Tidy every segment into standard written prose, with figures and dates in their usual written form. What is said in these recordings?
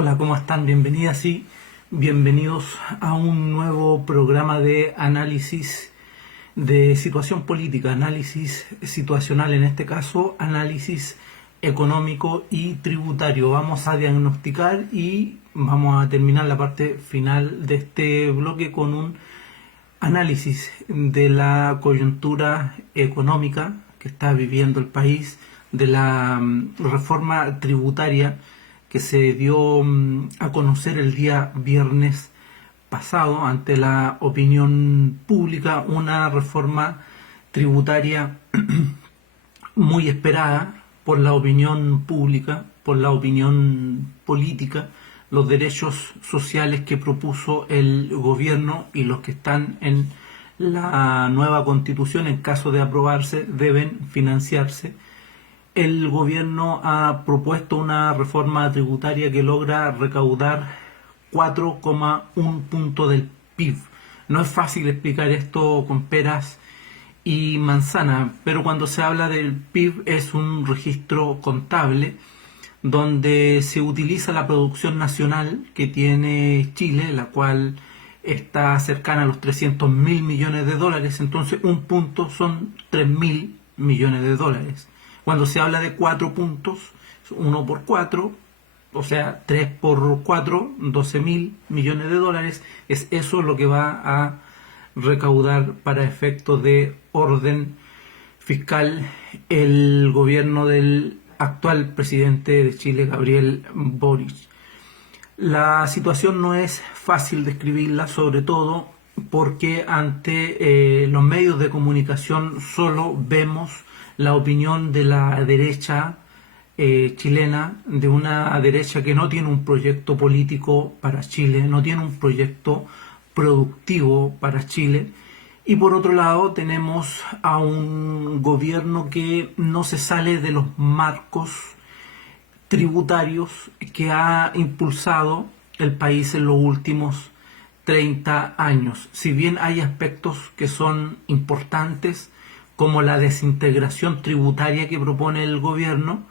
Hola, ¿cómo están? Bienvenidas y bienvenidos a un nuevo programa de análisis de situación política, análisis situacional, en este caso análisis económico y tributario. Vamos a diagnosticar y vamos a terminar la parte final de este bloque con un análisis de la coyuntura económica que está viviendo el país, de la reforma tributaria que se dio a conocer el día viernes pasado ante la opinión pública, una reforma tributaria muy esperada por la opinión pública, por la opinión política, los derechos sociales que propuso el gobierno y los que están en la nueva constitución, en caso de aprobarse, deben financiarse. El gobierno ha propuesto una reforma tributaria que logra recaudar 4,1 puntos del PIB. No es fácil explicar esto con peras y manzanas, pero cuando se habla del PIB es un registro contable donde se utiliza la producción nacional que tiene Chile, la cual está cercana a los 300.000 millones de dólares. Entonces un punto son 3.000 millones de dólares. Cuando se habla de 4 puntos, 1 por 4, o sea, 3 por 4, 12.000 millones de dólares, es eso lo que va a recaudar para efectos de orden fiscal el gobierno del actual presidente de Chile, Gabriel Boric. La situación no es fácil describirla, sobre todo porque ante los medios de comunicación solo vemos la opinión de la derecha chilena, de una derecha que no tiene un proyecto político para Chile, no tiene un proyecto productivo para Chile. Y por otro lado tenemos a un gobierno que no se sale de los marcos tributarios que ha impulsado el país en los últimos 30 años. Si bien hay aspectos que son importantes, como la desintegración tributaria que propone el gobierno,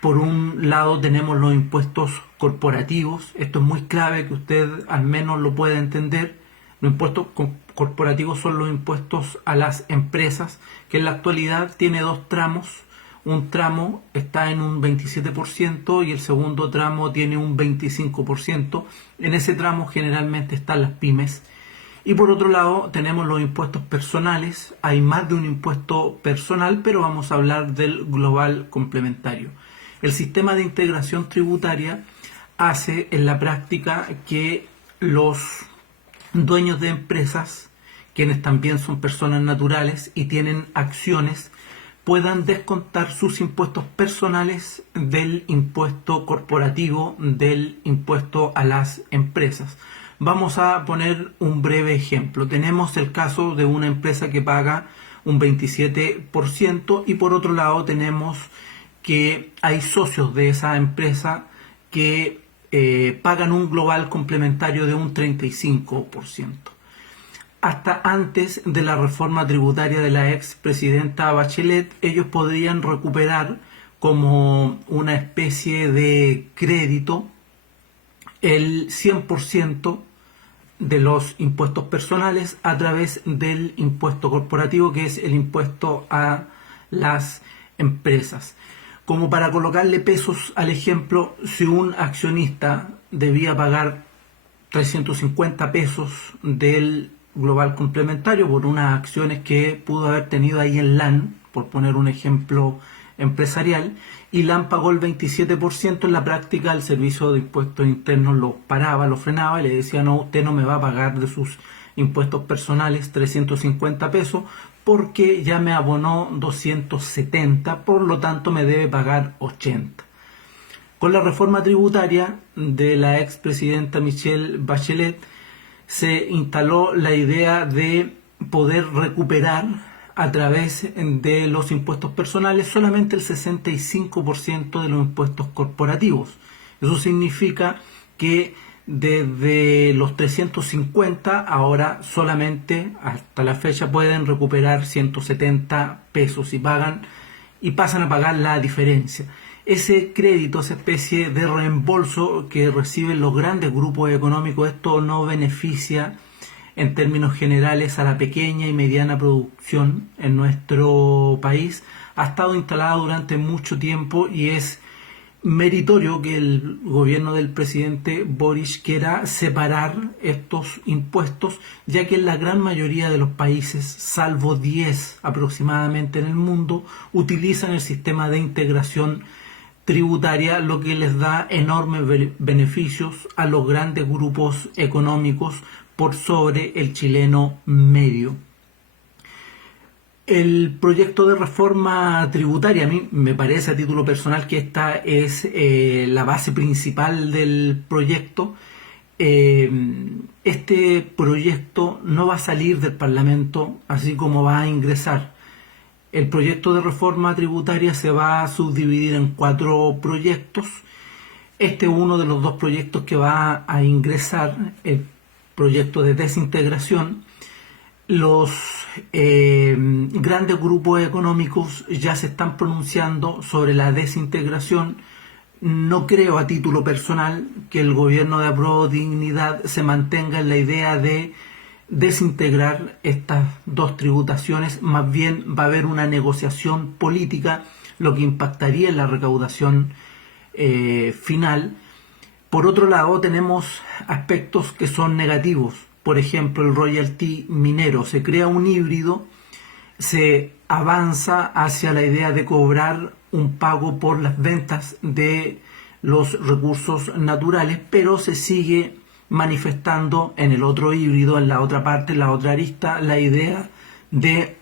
por un lado tenemos los impuestos corporativos. Esto es muy clave que usted al menos lo pueda entender. Los impuestos corporativos son los impuestos a las empresas, que en la actualidad tiene dos tramos. Un tramo está en un 27% y el segundo tramo tiene un 25%. En ese tramo generalmente están las pymes. Y por otro lado tenemos los impuestos personales. Hay más de un impuesto personal, pero vamos a hablar del global complementario. El sistema de integración tributaria hace en la práctica que los dueños de empresas, quienes también son personas naturales y tienen acciones, puedan descontar sus impuestos personales del impuesto corporativo, del impuesto a las empresas. Vamos a poner un breve ejemplo. Tenemos el caso de una empresa que paga un 27% y por otro lado tenemos que hay socios de esa empresa que pagan un global complementario de un 35%. Hasta antes de la reforma tributaria de la expresidenta Bachelet, ellos podrían recuperar como una especie de crédito el 100% de los impuestos personales a través del impuesto corporativo, que es el impuesto a las empresas. Como para colocarle pesos al ejemplo, si un accionista debía pagar 350 pesos del global complementario por unas acciones que pudo haber tenido ahí en LAN, por poner un ejemplo empresarial, y LAN pagó el 27%, en la práctica el Servicio de Impuestos Internos lo paraba, lo frenaba y le decía: no, usted no me va a pagar de sus impuestos personales 350 pesos porque ya me abonó 270, por lo tanto me debe pagar 80. Con la reforma tributaria de la expresidenta Michelle Bachelet se instaló la idea de poder recuperar a través de los impuestos personales solamente el 65% de los impuestos corporativos. Eso significa que desde los 350 ahora solamente hasta la fecha pueden recuperar 170 pesos y pasan a pagar la diferencia. ese crédito, esa especie de reembolso que reciben los grandes grupos económicos, esto no beneficia en términos generales a la pequeña y mediana producción en nuestro país. Ha estado instalado durante mucho tiempo y es meritorio que el gobierno del presidente Boric quiera separar estos impuestos, ya que en la gran mayoría de los países, salvo 10 aproximadamente en el mundo, utilizan el sistema de integración tributaria, lo que les da enormes beneficios a los grandes grupos económicos por sobre el chileno medio. El proyecto de reforma tributaria, a mí me parece a título personal que esta es la base principal del proyecto. Este proyecto no va a salir del Parlamento así como va a ingresar. El proyecto de reforma tributaria se va a subdividir en 4 proyectos. Este es uno de los 2 proyectos que va a ingresar, el proyecto de desintegración. Los grandes grupos económicos ya se están pronunciando sobre la desintegración. No creo, a título personal, que el gobierno de Apruebo Dignidad se mantenga en la idea de desintegrar estas 2 tributaciones. Más bien va a haber una negociación política, lo que impactaría en la recaudación final. Por otro lado, tenemos aspectos que son negativos. Por ejemplo, el royalty minero. Se crea un híbrido, se avanza hacia la idea de cobrar un pago por las ventas de los recursos naturales, pero se sigue manifestando en el otro híbrido, en la otra parte, en la otra arista, la idea de,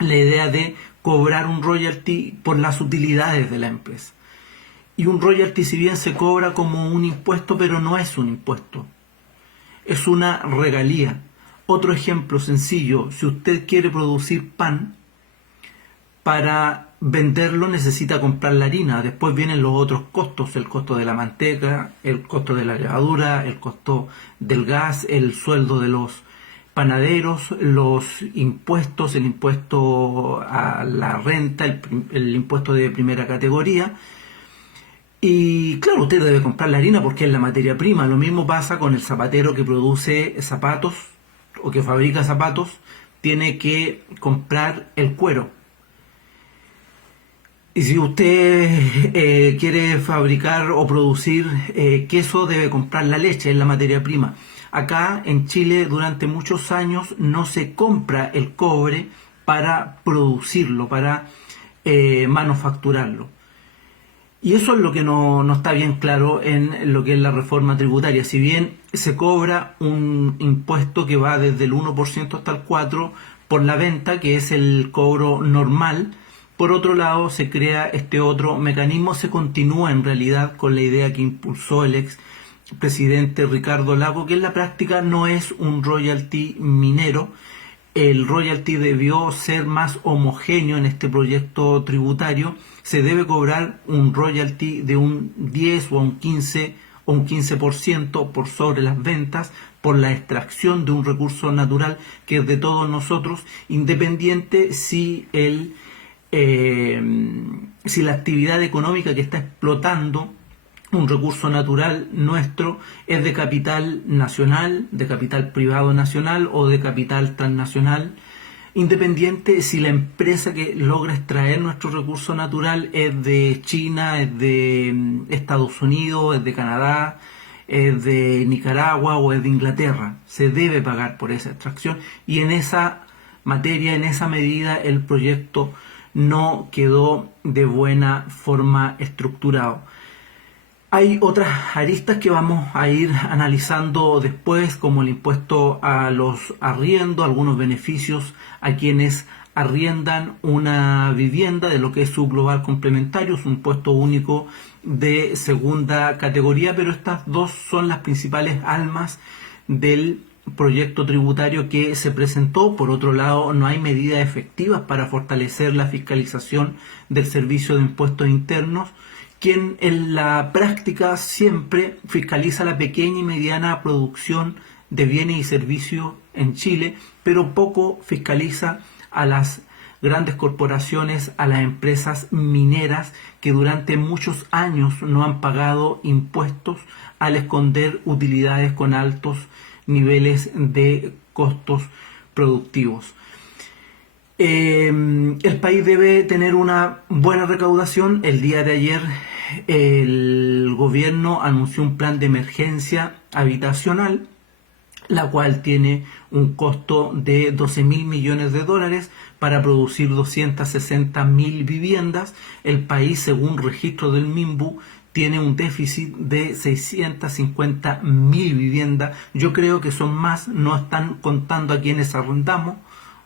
la idea de cobrar un royalty por las utilidades de la empresa. Y un royalty, si bien se cobra como un impuesto, pero no es un impuesto. Es una regalía. Otro ejemplo sencillo: si usted quiere producir pan, para venderlo necesita comprar la harina. Después vienen los otros costos: el costo de la manteca, el costo de la levadura, el costo del gas, el sueldo de los panaderos, los impuestos, el impuesto a la renta, el impuesto de primera categoría. Y claro, usted debe comprar la harina porque es la materia prima. Lo mismo pasa con el zapatero que produce zapatos o que fabrica zapatos. Tiene que comprar el cuero. Y si usted quiere fabricar o producir queso, debe comprar la leche, es la materia prima. Acá en Chile durante muchos años no se compra el cobre para producirlo, para manufacturarlo. Y eso es lo que no está bien claro en lo que es la reforma tributaria. Si bien se cobra un impuesto que va desde el 1% hasta el 4% por la venta, que es el cobro normal, por otro lado se crea este otro mecanismo. Se continúa en realidad con la idea que impulsó el ex presidente Ricardo Lagos, que en la práctica no es un royalty minero. El royalty debió ser más homogéneo en este proyecto tributario. Se debe cobrar un royalty de un 10 o un 15% por sobre las ventas por la extracción de un recurso natural que es de todos nosotros, independiente si la actividad económica que está explotando un recurso natural nuestro es de capital nacional, de capital privado nacional o de capital transnacional, independiente si la empresa que logra extraer nuestro recurso natural es de China, es de Estados Unidos, es de Canadá, es de Nicaragua o es de Inglaterra. Se debe pagar por esa extracción, y en esa materia, en esa medida, el proyecto no quedó de buena forma estructurado. Hay otras aristas que vamos a ir analizando después, como el impuesto a los arriendos, algunos beneficios a quienes arriendan una vivienda de lo que es su global complementario, es un impuesto único de segunda categoría, pero estas dos son las principales almas del proyecto tributario que se presentó. Por otro lado, no hay medidas efectivas para fortalecer la fiscalización del Servicio de Impuestos Internos, quien en la práctica siempre fiscaliza la pequeña y mediana producción de bienes y servicios en Chile, pero poco fiscaliza a las grandes corporaciones, a las empresas mineras que durante muchos años no han pagado impuestos al esconder utilidades con altos niveles de costos productivos. El país debe tener una buena recaudación. El día de ayer el gobierno anunció un plan de emergencia habitacional, la cual tiene un costo de 12.000 millones de dólares para producir 260.000 viviendas. El país, según registro del MIMBU, tiene un déficit de 650.000 viviendas. Yo creo que son más, no están contando a quienes arrendamos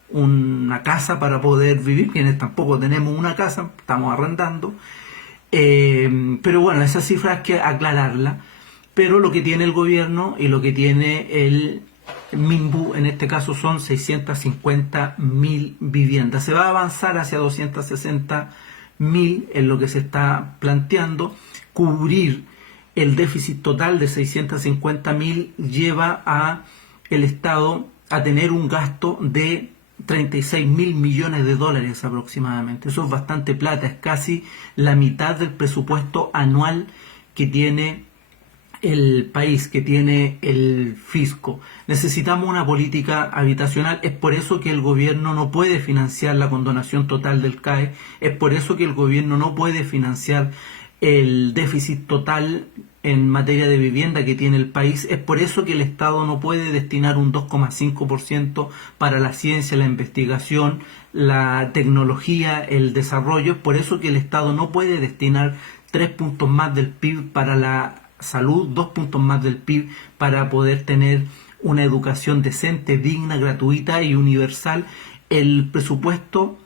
una casa para poder vivir, quienes tampoco tenemos una casa, estamos arrendando. Pero bueno, esa cifra hay que aclararla. Pero lo que tiene el gobierno y lo que tiene el MIMBU en este caso son 650.000 viviendas. Se va a avanzar hacia 260.000 en lo que se está planteando. Cubrir el déficit total de 650.000 lleva a el Estado a tener un gasto de 36.000 millones de dólares aproximadamente. Eso es bastante plata, es casi la mitad del presupuesto anual que tiene el país, que tiene el fisco. Necesitamos una política habitacional. Es por eso que el gobierno no puede financiar la condonación total del CAE, es por eso que el gobierno no puede financiar el déficit total en materia de vivienda que tiene el país. Es por eso que el Estado no puede destinar un 2,5% para la ciencia, la investigación, la tecnología, el desarrollo. Es por eso que el Estado no puede destinar 3 puntos más del PIB para la salud, 2 puntos más del PIB para poder tener una educación decente, digna, gratuita y universal. El presupuesto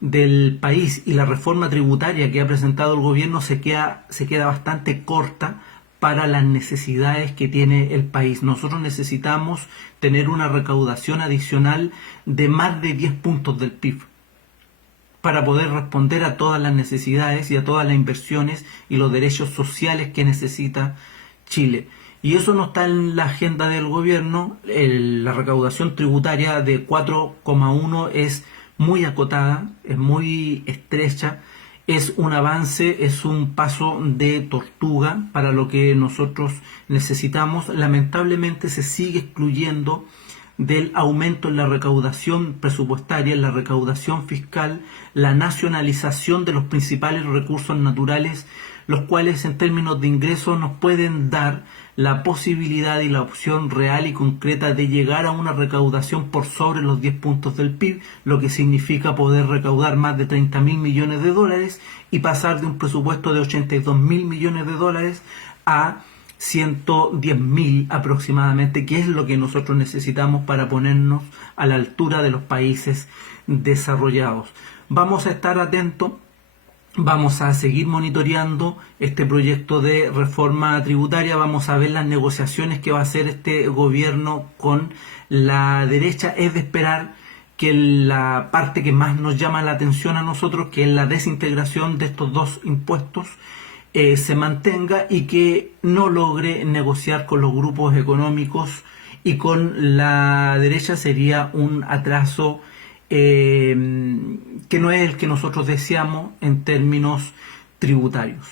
del país y la reforma tributaria que ha presentado el gobierno se queda bastante corta para las necesidades que tiene el país. Nosotros necesitamos tener una recaudación adicional de más de 10 puntos del PIB para poder responder a todas las necesidades y a todas las inversiones y los derechos sociales que necesita Chile. Y eso no está en la agenda del gobierno. La recaudación tributaria de 4,1 es muy acotada, es muy estrecha, es un avance, es un paso de tortuga para lo que nosotros necesitamos. Lamentablemente se sigue excluyendo del aumento en la recaudación presupuestaria, en la recaudación fiscal, la nacionalización de los principales recursos naturales, los cuales en términos de ingresos nos pueden dar la posibilidad y la opción real y concreta de llegar a una recaudación por sobre los 10 puntos del PIB, lo que significa poder recaudar más de 30.000 millones de dólares y pasar de un presupuesto de 82.000 millones de dólares a 110.000 aproximadamente, que es lo que nosotros necesitamos para ponernos a la altura de los países desarrollados. Vamos a estar atentos, vamos a seguir monitoreando este proyecto de reforma tributaria, vamos a ver las negociaciones que va a hacer este gobierno con la derecha. Es de esperar que la parte que más nos llama la atención a nosotros, que es la desintegración de estos dos impuestos, se mantenga y que no logre negociar con los grupos económicos y con la derecha. Sería un atraso que no es el que nosotros deseamos en términos tributarios.